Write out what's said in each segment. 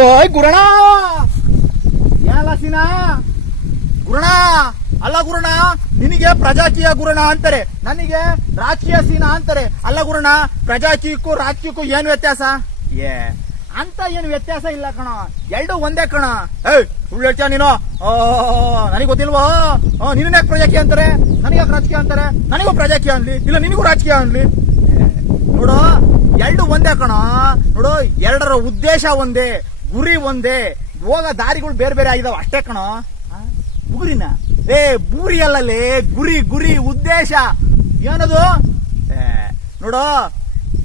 ಓಯ್, ಗುರಣ! ಏನಲ್ಲ ಸೀನಾ ಗುರಣ, ಅಲ್ಲ ಗುರುಣ, ನಿನಗೆ ಪ್ರಜಾಕೀಯ ಗುರಣ ಅಂತಾರೆ. ನನಗೆ ರಾಜಕೀಯ ಸೀನ ಅಂತಾರೆ. ಅಲ್ಲ ಗುರುಣ, ಪ್ರಜಾಕೀಯಕ್ಕೂ ರಾಜಕೀಯಕ್ಕೂ ಏನ್ ವ್ಯತ್ಯಾಸ? ಏ, ಅಂತ ಏನು ವ್ಯತ್ಯಾಸ ಇಲ್ಲ ಕಣ. ಎರಡು ಒಂದೇ ಕಣ. ಏಯ್, ಸುಳ್ಳು ಹೇಳ್ತೀಯ ನೀನು? ನನಗೆ ಗೊತ್ತಿಲ್ವಾ? ನಿನ್ನ ಪ್ರಜಾಕೀಯ ಅಂತಾರೆ? ನನಗೆ ರಾಜಕೀಯ ಅಂತಾರೆ? ನನಗೂ ಪ್ರಜಾಕೀಯ ಅನ್ಲಿ, ಇಲ್ಲ ನಿನಗೂ ರಾಜಕೀಯ ಅನ್ಲಿ. ನೋಡು, ಎರಡು ಒಂದೇ ಕಣ. ನೋಡು, ಎರಡರ ಉದ್ದೇಶ ಒಂದೇ. ಗುರಿ ಒಂದೇ ಹೋಗ ದಾರಿಗಳು ಬೇರೆ ಬೇರೆ ಆಗಿದಾವ ಅಷ್ಟೇ ಕಣ. ಗುರಿನ ಏ ಬೂರಿ ಅಲ್ಲಲ್ಲಿ ಗುರಿ ಗುರಿ, ಉದ್ದೇಶ. ಏನದು? ನೋಡು,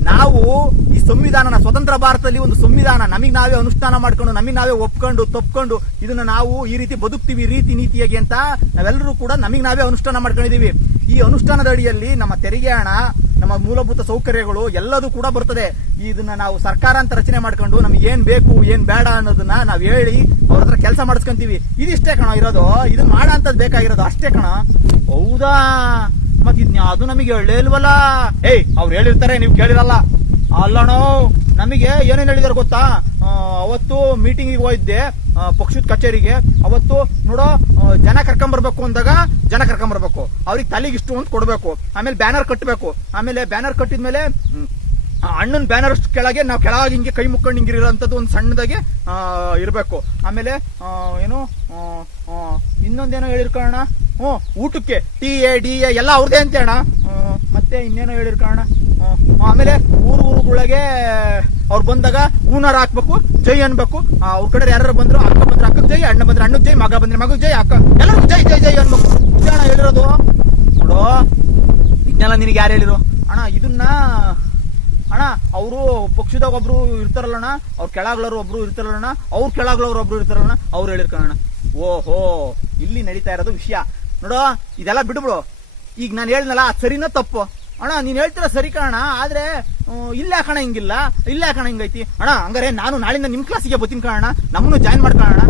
ನಾವು ಈ ಸಂವಿಧಾನನ ಸ್ವತಂತ್ರ ಭಾರತದಲ್ಲಿ ಒಂದು ಸಂವಿಧಾನ, ನಮಗೆ ನಾವೇ ಅನುಷ್ಠಾನ ಮಾಡ್ಕೊಂಡು, ನಮಗೆ ನಾವೇ ಒಪ್ಕೊಂಡು, ತಪ್ಕೊಂಡು ಇದನ್ನ ನಾವು ಈ ರೀತಿ ಬದುಕ್ತೀವಿ ರೀತಿ ನೀತಿಯಾಗಿ ಅಂತ ನಾವೆಲ್ಲರೂ ಕೂಡ ನಮಗೆ ನಾವೇ ಅನುಷ್ಠಾನ ಮಾಡ್ಕೊಂಡಿದೀವಿ. ಈ ಅನುಷ್ಠಾನದ ಅಡಿಯಲ್ಲಿ ನಮ್ಮ ತೆರಿಗೆ ಹಣ ನಮ್ಮ ಮೂಲಭೂತ ಸೌಕರ್ಯಗಳು ಎಲ್ಲದೂ ಕೂಡ ಬರ್ತದೆ. ಇದನ್ನ ನಾವು ಸರ್ಕಾರ ಅಂತ ರಚನೆ ಮಾಡ್ಕೊಂಡು ನಮ್ಗೆ ಏನ್ ಬೇಕು, ಏನ್ ಬೇಡ ಅನ್ನೋದನ್ನ ನಾವ್ ಹೇಳಿ ಅವ್ರ ಹತ್ರ ಕೆಲಸ ಮಾಡಿಸ್ಕೊಂತೀವಿ. ಇದಿಷ್ಟೇ ಕಣ ಇರೋದು. ಇದನ್ನ ಮಾಡ ಅಂತದ್ ಬೇಕಾಗಿರೋದು. ಅಷ್ಟೇ ಕಣ. ಹೌದಾ? ಮತ್ ಇದ್ ಅದು ನಮಗೆ ಹೇಳೇ ಇಲ್ವಲ್ಲ? ಏಯ್, ಅವ್ರು ಹೇಳಿರ್ತಾರೆ, ನೀವು ಕೇಳಿರಲ್ಲ. ಅಲ್ಲಣೋ ನಮಗೆ ಏನೇನು ಹೇಳಿದಾರೆ ಗೊತ್ತಾ? ಅವತ್ತು ಮೀಟಿಂಗಿಗೆ ಹೋಗಿದ್ದೆ ಪಕ್ಷದ ಕಚೇರಿಗೆ. ಅವತ್ತು ನೋಡೋ ಜನ ಕರ್ಕೊಂಬರ್ಬೇಕು ಅಂದಾಗ ಜನ ಕರ್ಕೊಂಬರ್ಬೇಕು ಅವ್ರಿಗೆ ತಲೆಗೆ ಇಷ್ಟು ಅಂತ ಕೊಡ್ಬೇಕು. ಆಮೇಲೆ ಬ್ಯಾನರ್ ಕಟ್ಟಬೇಕು ಆಮೇಲೆ ಬ್ಯಾನರ್ ಕಟ್ಟಿದ್ಮೇಲೆ ಅಣ್ಣನ ಬ್ಯಾನರ್ ಕೆಳಗೆ ನಾವು ಕೆಳಗೆ ಹಿಂಗೆ ಕೈ ಮುಕ್ಕೊಂಡು ಹಿಂಗೆ ಇರೋಂಥದ್ದು ಒಂದು ಸಣ್ಣದಾಗಿ ಇರಬೇಕು. ಆಮೇಲೆ ಏನು ಇನ್ನೊಂದೇನೋ ಹೇಳಿರ್ಕೋಣ ಹ್ಞೂ ಊಟಕ್ಕೆ ಟಿ ಎ ಡಿ ಎ ಎಲ್ಲ ಅವ್ರದೇ ಅಂತ ಮತ್ತೆ ಇನ್ನೇನೋ ಹೇಳಿರ್ಕೋಣ ಆಮೇಲೆ ಊರು ಊರುಗಳಿಗೆ ಅವ್ರು ಬಂದಾಗ ಊನಾರ ಹಾಕ್ಬೇಕು, ಜೈ ಅನ್ಬೇಕು. ಅವ್ರ ಕಡೆ ಯಾರು ಬಂದ್ರು, ಅಕ್ಕ ಬಂದ್ರೆ ಅಕ್ಕಕ್ಕೆ ಜೈ, ಅಣ್ಣ ಬಂದ್ರೆ ಅಣ್ಣಕ್ಕೆ ಜೈ, ಮಗ ಬಂದ್ರೆ ಮಗ ಜೈ, ಅಕ್ಕ. ಎಲ್ಲರಿಗೂ ಜೈ ಜೈ ಜೈ ಅನ್ಬೇಕು. ವಿಜ್ಞಾನ ಹೇಳಿರೋದು. ನೋಡು. ವಿಜ್ಞಾನ ನಿನಗೆ ಯಾರು ಹೇಳಿರು? ಅಣ್ಣ, ಇದನ್ನ, ಅಣ್ಣ, ಅವರು ಪಕ್ಷದಾಗ ಒಬ್ರು ಇರ್ತಾರಲ್ಲಣ್ಣ, ಅವ್ರ ಕೆಳಗ್ಲವ್ರು ಒಬ್ರು ಇರ್ತಾರಲ್ಲಣ್ಣ, ಅವ್ರ ಕೆಳಗ್ಲವ್ರು ಒಬ್ರು ಇರ್ತಾರಲ್ಲಣ್ಣ, ಅವ್ರು ಹೇಳಿರ್ಕಣ ಓಹೋ, ಇಲ್ಲಿ ನಡೀತಾ ಇರೋದು ವಿಷಯ. ನೋಡೋ, ಇದೆಲ್ಲ ಬಿಡ್ಬಿಡು ಈಗ ನಾನು ಹೇಳಿದ್ನಲ್ಲ ಸರಿನಾ ತಪ್ಪು? ಅಣ್ಣ, ನೀನ್ ಹೇಳ್ತಿರ ಸರಿ ಕಣ ಆದ್ರೆ ಇಲ್ಲ ಕಣ ಹಿಂಗಿಲ್ಲ, ಇಲ್ಲ ಕಣ ಹಿಂಗೈತಿ. ಅಣ್ಣ, ಹಂಗಾರೆ ನಾನು ನಾಳಿಂದ ನಿಮ್ ಕ್ಲಾಸಿಗೆ ಬರ್ತೀನಿ ಕಣ ನಮ್ಮನ್ನು ಜಾಯ್ನ್ ಮಾಡ್ಕೊಳ್ಳೋಣ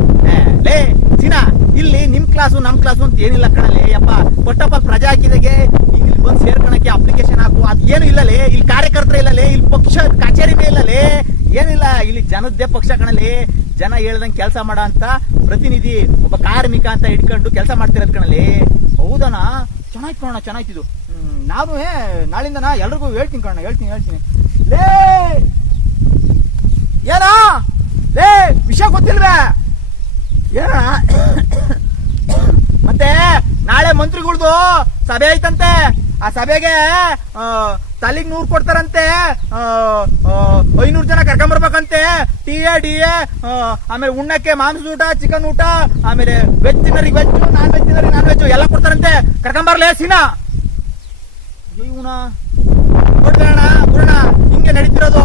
ಲೇ ಸೀನಾ ಇಲ್ಲಿ ನಿಮ್ ಕ್ಲಾಸು ನಮ್ ಕ್ಲಾಸು ಅಂತ ಏನಿಲ್ಲ ಕಣಲೇ ಯಪ್ಪ ಕೊಟ್ಟಪ್ಪ ಪ್ರಜಾ ಹಾಕಿದಾಗೆ ಇಲ್ಲಿ ಬಂದು ಸೇರ್ಕೊಳಕ್ಕೆ ಅಪ್ಲಿಕೇಶನ್ ಹಾಕು. ಅದ್ ಏನು ಇಲ್ಲಲೇ ಇಲ್ಲಿ ಇಲ್ಲ, ಲೇ, ಇಲ್ಲಿ ಪಕ್ಷ ಕಚೇರಿನೇ ಇಲ್ಲಲೇ ಏನಿಲ್ಲ, ಇಲ್ಲಿ ಜನದ್ದೇ ಪಕ್ಷ ಕಣಲೇ ಜನ ಹೇಳ್ದಂಗೆ ಕೆಲಸ ಮಾಡ ಅಂತ ಪ್ರತಿನಿಧಿ, ಒಬ್ಬ ಕಾರ್ಮಿಕ ಅಂತ ಇಟ್ಕೊಂಡು ಕೆಲಸ ಮಾಡ್ತಿರೋದ್ ಕಣಲೇ ಹೌದಣ್ಣ? ಚೆನ್ನಾಗಿ ಕಣ ಚೆನ್ನಾಯ್ತಿದು ಹ್ಮ್. ನಾನು ನಾಳಿಂದ ನಾ ಎಲ್ರಿಗೂ ಹೇಳ್ತೀನಿ ಕಣ್ಣ ಹೇಳ್ತೀನಿ ಹೇಳ್ತೀನಿ. ಲೇ! ಏನಾ? ಲೇ, ವಿಷಯ ಗೊತ್ತಿಲ್ವೇ? ಏನ? ಮತ್ತೆ ನಾಳೆ ಮಂತ್ರಿಗಳ್ದು ಸಭೆ ಐತಂತೆ. ಆ ಸಭೆಗೆ ತಲೆಗ್ ನೂರ್ ಕೊಡ್ತಾರಂತೆ. ಐನೂರ್ ಜನ ಕರ್ಕೊಂಬರ್ಬೇಕಂತೆ ಟಿ ಎ, ಡಿ ಎ ಆಮೇಲೆ ಉಣ್ಣಕ್ಕೆ ಮಾಂಸ ಊಟ, ಚಿಕನ್ ಊಟ, ಆಮೇಲೆ ವೆಜ್ ತಿನ್ನರಿಗೆ ವೆಜ್ ನಾನ್ ವೆಜ್ ತಿನ್ನರಿಗೆ ನಾನ್ ವೆಜ್ ಎಲ್ಲ ಕೊಡ್ತಾರಂತೆ. ಕರ್ಕೊಂಬರ್ಲೇ ಸೀನಾ? ಇವನ ನೋಡ್ಬೇಡ ಪೂರ್ಣ ಹಿಂಗೆ ನಡೀತಿರೋದು.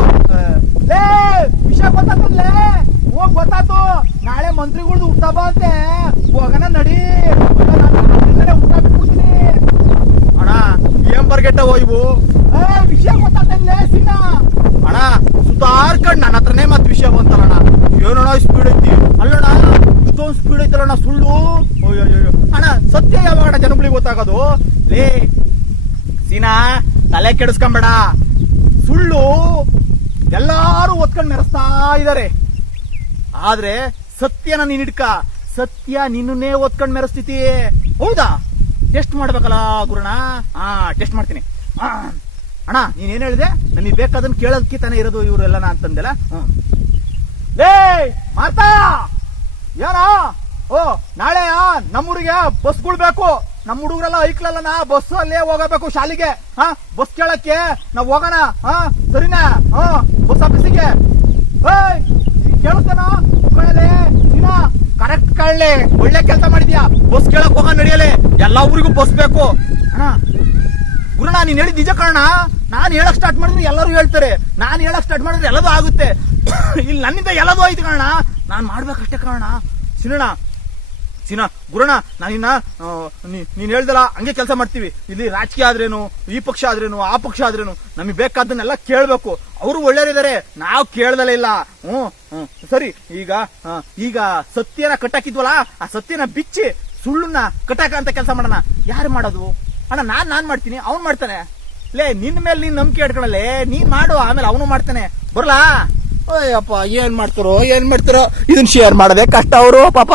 ಲೇ, ವಿಷಯ ಗೊತ್ತಾತಲ್ಲೇ ಹೋಗ್ ಗೊತ್ತಾತು. ನಾಳೆ ಮಂತ್ರಿಗಳ್ದು ಹುಟ್ಟಬ್ಬ ಅಂತೆ. ಹೋಗಣ ನಡಿ. ಊಟ ಬಿಟ್ಬಿಡ್ತೀನಿ. ಅಣ್ಣ ಏನ್ ಬರ್ಗೆಟ್ಟ ಹೋಯ್ವು ವಿಷಯ ಗೊತ್ತಾತಲ್ಲೇ ಸೀನಾ. ಅಣ್ಣ ಸುಧಾರ್ಕಂಡ್ ನನ್ನ ಹತ್ರನೇ ಮತ್ತೆ ವಿಷಯ ಬಂತಲ್ಲಣ್ಣ. ಏನಣ್ಣ ಸ್ಪೀಡ್ ಐತಿ? ಅಲ್ಲಣ್ಣ, ಇಷ್ಟೊಂದು ಸ್ಪೀಡ್ ಐತಲ್ಲಣ್ಣ ಸುಳ್ಳು. ಅಣ್ಣ, ಸತ್ಯ ಯಾವಾಗ ಜನಗಳಿಗೆ ಗೊತ್ತಾಗೋದು? ಲೇ ಸೀನಾ, ತಲೆ ಕೆಡಿಸ್ಕೊಂಬೇಡ. ಸುಳ್ಳು ಎಲ್ಲಾರು ಒತ್ಕೊಂಡು ಮೆರೆಸ್ತಾ ಇದ್ದಾರೆ ಆದ್ರೆ ಸತ್ಯನ ನೀನ್ ಹಿಡ್ಕ ಸತ್ಯ ನಿನ್ನೇ ಒತ್ಕೊಂಡು ಮೆರೆಸ್ತಿತಿ. ಹೌದಾ? ಟೆಸ್ಟ್ ಮಾಡ್ಬೇಕಲ್ಲ ಗುರುಣ. ಹಾ ಟೆಸ್ಟ್ ಮಾಡ್ತೀನಿ. ಅಣ್ಣ ನೀನ್ ಏನ್ ಹೇಳಿದೆ? ನಮಗೆ ಬೇಕಾದನ್ ಕೇಳೋದಕ್ಕೆ ತಾನೇ ಇರೋದು ಇವರೆಲ್ಲ ಅಂತಂದೆಲ್ಲ? ಹ್ಮ್. ಲೇ, ಮಾತಾ! ಏನ ಓ ನಾಳೆ ನಮ್ಮೂರಿಗೆ ಬಸ್ಗಳು ಬೇಕು. ನಮ್ಮ ಹುಡುಗರೆಲ್ಲ ಐಕ್ಲಲ್ಲ, ನಾ ಬಸ್ ಅಲ್ಲೇ ಹೋಗಬೇಕು ಶಾಲೆಗೆ. ಹಾ ಬಸ್ ಕೇಳಕ್ಕೆ. ನಾವ್ ಹೋಗೋಣ. ಹಾ, ಸರಿನಾ? ಹಾ ಬಸ್ ಆಫೀಸಿಗೆ ಏಯ್ ಕರೆಕ್ಟ್ ಕಳ್ಳೆ ಒಳ್ಳೆ ಕೆಲಸ ಮಾಡಿದ್ಯಾ? ಬಸ್ ಕೇಳಕ್ ಹೋಗ ನಡೆಯಲೆ. ಎಲ್ಲಾ ಊರಿಗೂ ಬಸ್ ಬೇಕು. ಅಣ್ಣ ಗುರುಣ ನೀನ್ ಹೇಳಿದ್ ನಿಜ ಕಾರಣ. ನಾನ್ ಹೇಳಕ್ ಸ್ಟಾರ್ಟ್ ಮಾಡಿದ್ರೆ ಎಲ್ಲರೂ ಹೇಳ್ತಾರೆ. ನಾನು ಹೇಳಕ್ ಸ್ಟಾರ್ಟ್ ಮಾಡಿದ್ರೆ ಎಲ್ಲದೂ ಆಗುತ್ತೆ. ಇಲ್ಲಿ ನನ್ನಿಂದ ಎಲ್ಲದೂ ಆಯ್ತು ಕಾರಣ. ನಾನು ಮಾಡ್ಬೇಕಷ್ಟೇ ಕಾರಣ. ಸಿನಣ್ಣ ಸಿನ, ಗುರುಣ, ನಾನಿನ್ನ ನೀನ್ ಹೇಳ್ದಲ್ಲ, ಹಂಗೆ ಕೆಲಸ ಮಾಡ್ತೀವಿ. ಇಲ್ಲಿ ರಾಜಕೀಯ ಆದ್ರೇನು, ಈ ಪಕ್ಷ ಆದ್ರೇನು, ಆ ಪಕ್ಷ ಆದ್ರೇನು, ನಮಗೆ ಬೇಕಾದನ್ನೆಲ್ಲ ಕೇಳ್ಬೇಕು. ಅವರು ಒಳ್ಳೆಯರಿದ್ದಾರೆ ನಾವು ಕೇಳ್ದಲೇ ಇಲ್ಲ. ಹ್ಮ್ ಹ್ಮ್ ಸರಿ, ಈಗ ಈಗ ಸತ್ಯನ ಕಟ್ಟಾಕಿದ್ವಲ್ಲ, ಆ ಸತ್ಯನ ಬಿಚ್ಚಿ ಸುಳ್ಳನ್ನ ಕಟ್ಟಾಕ ಅಂತ ಕೆಲಸ ಮಾಡೋಣ. ಯಾರು ಮಾಡೋದು? ಅಣ್ಣ, ನಾನ್ ನಾನ್ ಮಾಡ್ತೀನಿ, ಅವ್ನು ಮಾಡ್ತಾನೆ. ಲೇ, ನಿನ್ ಮೇಲೆ ನೀನ್ ನಂಬಿಕೆ ಇಟ್ಕೊಳ್ಳಲೇ ನೀನ್ ಮಾಡು, ಆಮೇಲೆ ಅವನು ಮಾಡ್ತಾನೆ. ಬರ್ಲಾ? ಅಯ್ಯಪ್ಪ ಏನ್ ಮಾಡ್ತಾರೋ ಏನ್ ಮಾಡ್ತಾರೋ ಇದನ್ನ ಶೇರ್ ಮಾಡೋದೇ ಕಷ್ಟ ಅವರು, ಪಾಪ.